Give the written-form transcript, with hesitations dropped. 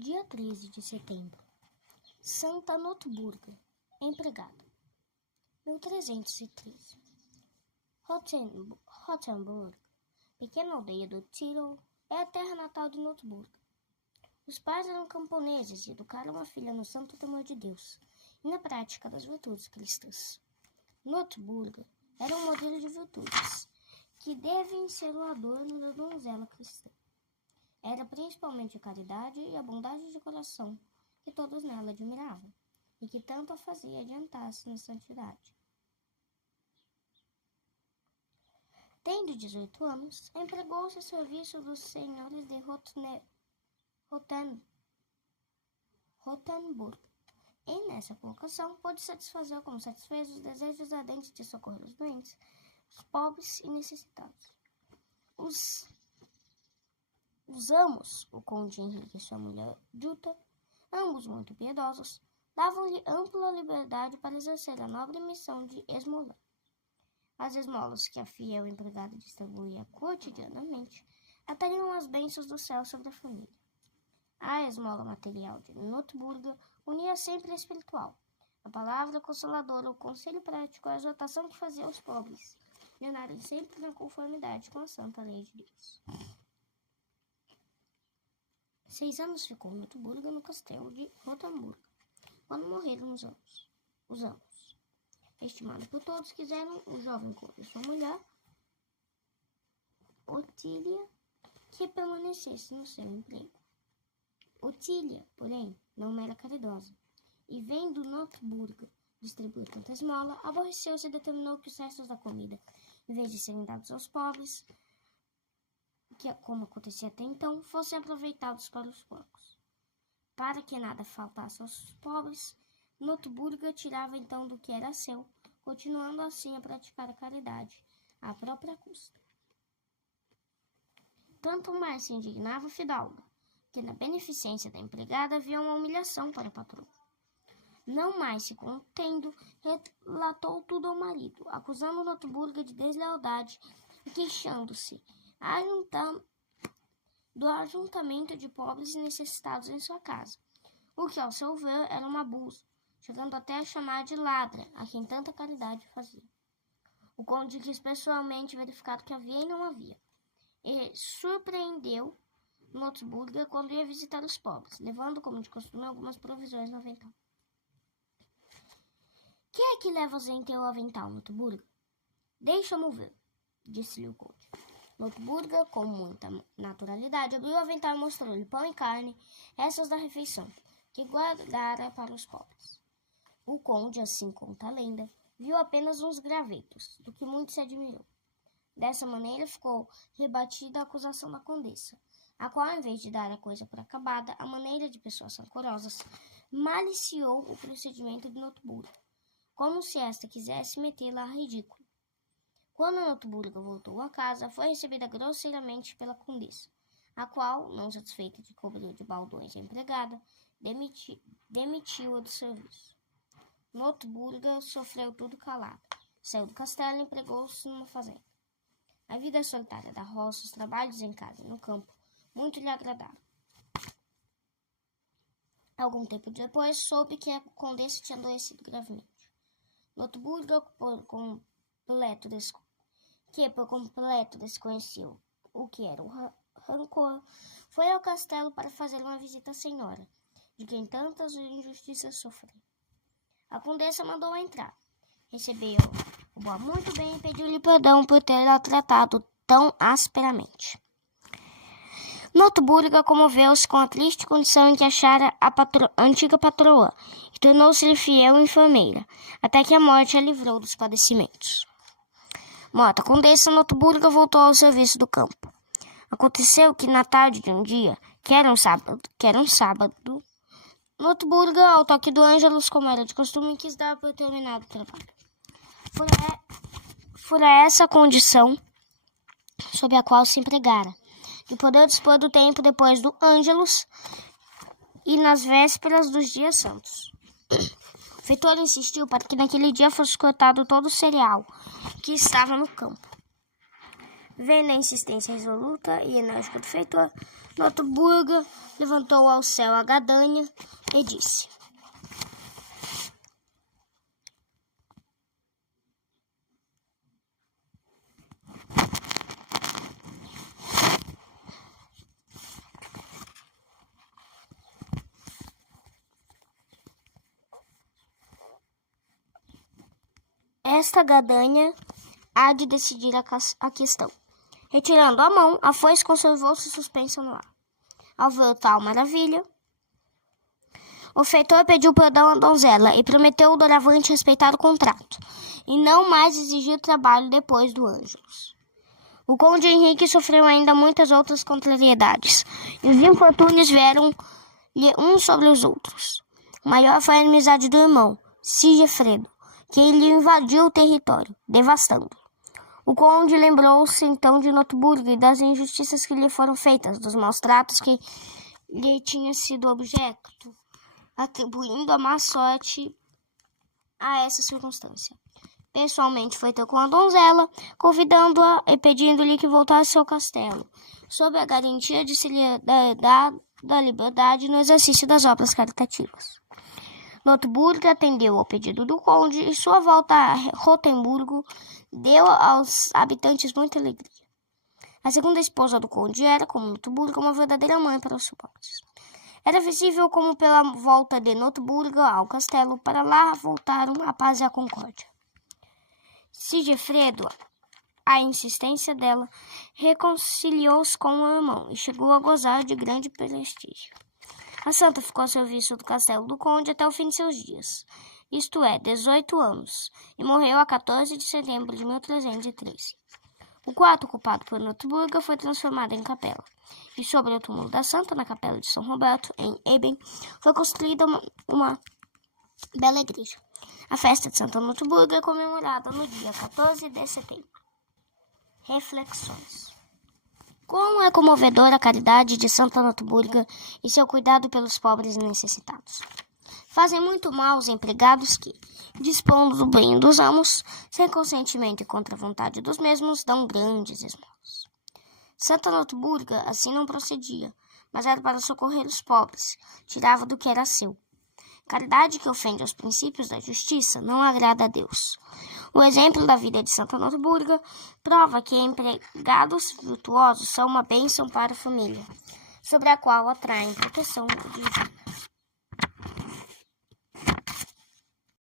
Dia 13 de setembro. Santa Notburga, empregada. 1313. Rothenburg, pequena aldeia do Tyrol, é a terra natal de Notburga. Os pais eram camponeses e educaram a filha no santo temor de Deus e na prática das virtudes cristãs. Notburga era um modelo de virtudes que devem ser o adorno da donzela cristã. Era principalmente a caridade e a bondade de coração que todos nela admiravam e que tanto a fazia adiantar-se na santidade. Tendo 18 anos, empregou-se a serviço dos senhores de Rothenburg, e nessa colocação pôde satisfazer como satisfez os desejos ardentes de socorrer os doentes, os pobres e necessitados. Os amos, o conde Henrique e sua mulher Jutta, ambos muito piedosos, davam-lhe ampla liberdade para exercer a nobre missão de esmolar. As esmolas que a fiel empregada distribuía cotidianamente atraíam as bênçãos do céu sobre a família. A esmola material de Notburga unia sempre a espiritual, a palavra consoladora, o conselho prático, a exortação que fazia aos pobres, andarem sempre na conformidade com a santa lei de Deus. 6 anos ficou Notburga no castelo de Rothenburg, quando morreram os amos. Estimado por todos, quiseram o jovem conde e sua mulher, Otília, que permanecesse no seu emprego. Otília, porém, não era caridosa, e vendo Notburga distribuir tanta esmola, aborreceu-se e determinou que os restos da comida, em vez de serem dados aos pobres, que, como acontecia até então, fossem aproveitados para os porcos. Para que nada faltasse aos pobres, Notburga tirava então do que era seu, continuando assim a praticar a caridade, à própria custa. Tanto mais se indignava a fidalga, que na beneficência da empregada havia uma humilhação para o patrão. Não mais se contendo, relatou tudo ao marido, acusando Notburga de deslealdade e queixando-se do ajuntamento de pobres e necessitados em sua casa, o que, ao seu ver, era um abuso, chegando até a chamar de ladra a quem tanta caridade fazia. O conde quis pessoalmente verificar o que havia e não havia, e surpreendeu Notburga quando ia visitar os pobres, levando, como de costume, algumas provisões no avental. Que é que levas em teu avental, Notburga? Deixa-me ver, disse-lhe o conde. Notburga, com muita naturalidade, abriu o avental e mostrou-lhe pão e carne, restos da refeição, que guardara para os pobres. O conde, assim conta a lenda, viu apenas uns gravetos, do que muito se admirou. Dessa maneira ficou rebatida a acusação da condessa, a qual, em vez de dar a coisa por acabada, à maneira de pessoas rancorosas, maliciou o procedimento de Notburga, como se esta quisesse metê-la a ridículo. Quando Notburga voltou a casa, foi recebida grosseiramente pela condessa, a qual, não satisfeita de cobrir de baldões a empregada, demitiu-a do serviço. Notburga sofreu tudo calada. Saiu do castelo e empregou-se numa fazenda. A vida solitária da roça, os trabalhos em casa e no campo, muito lhe agradaram. Algum tempo depois, soube que a condessa tinha adoecido gravemente. Notburga, por completo desconheceu o que era o rancor, foi ao castelo para fazer uma visita à senhora, de quem tantas injustiças sofreu. A condessa mandou-a entrar. Recebeu-o muito bem e pediu-lhe perdão por tê-la tratado tão asperamente. Notburga comoveu-se com a triste condição em que achara a antiga patroa e tornou-se-lhe fiel enfermeira, até que a morte a livrou dos padecimentos. Morta a condessa, Notburga voltou ao serviço do campo. Aconteceu que, na tarde de um dia, que era um sábado, Notburga, ao toque do Ângelus, como era de costume, quis dar por terminado o trabalho. Fora essa condição sob a qual se empregara, de poder dispor do tempo depois do Ângelus e nas vésperas dos dias santos. O feitor insistiu para que naquele dia fosse cortado todo o cereal que estava no campo. Vendo a insistência resoluta e enérgica do feitor, Noturburga levantou ao céu a gadanha e disse: esta gadanha há de decidir a questão. Retirando a mão, a foice conservou-se suspensa no ar. Ao ver tal maravilha, o feitor pediu perdão à donzela e prometeu doravante respeitar o contrato e não mais exigir trabalho depois do Ângelus. O conde Henrique sofreu ainda muitas outras contrariedades, e os infortúnios vieram-lhe uns sobre os outros. O maior foi a inimizade do irmão, Sigefredo, que lhe invadiu o território, devastando. O conde lembrou-se então de Noturburga e das injustiças que lhe foram feitas, dos maus tratos que lhe tinha sido objeto, atribuindo a má sorte a essa circunstância. Pessoalmente foi ter com a donzela, convidando-a e pedindo-lhe que voltasse ao castelo, sob a garantia de se lhe dar da liberdade no exercício das obras caritativas. Noturburga atendeu ao pedido do conde e sua volta a Rotemburgo deu aos habitantes muita alegria. A segunda esposa do conde era, como Noturburga, uma verdadeira mãe para os subalternos. Era visível como pela volta de Noturburga ao castelo, para lá voltaram a paz e a concórdia. Sigefredo, à insistência dela, reconciliou-se com o irmão e chegou a gozar de grande prestígio. A santa ficou a serviço do castelo do conde até o fim de seus dias, isto é, 18 anos, e morreu a 14 de setembro de 1313. O quarto ocupado por Noturburga foi transformado em capela, e sobre o túmulo da santa, na capela de São Roberto, em Eben, foi construída uma bela igreja. A festa de Santa Noturburga é comemorada no dia 14 de setembro. Reflexões. Como é comovedora a caridade de Santa Noturburga e seu cuidado pelos pobres e necessitados. Fazem muito mal os empregados que, dispondo do bem dos amos, sem consentimento e contra a vontade dos mesmos, dão grandes esmolas. Santa Noturburga assim não procedia, mas era para socorrer os pobres, tirava do que era seu. Caridade que ofende aos princípios da justiça não agrada a Deus. O exemplo da vida de Santa Noturburga prova que empregados virtuosos são uma bênção para a família, sobre a qual atraem proteção divina.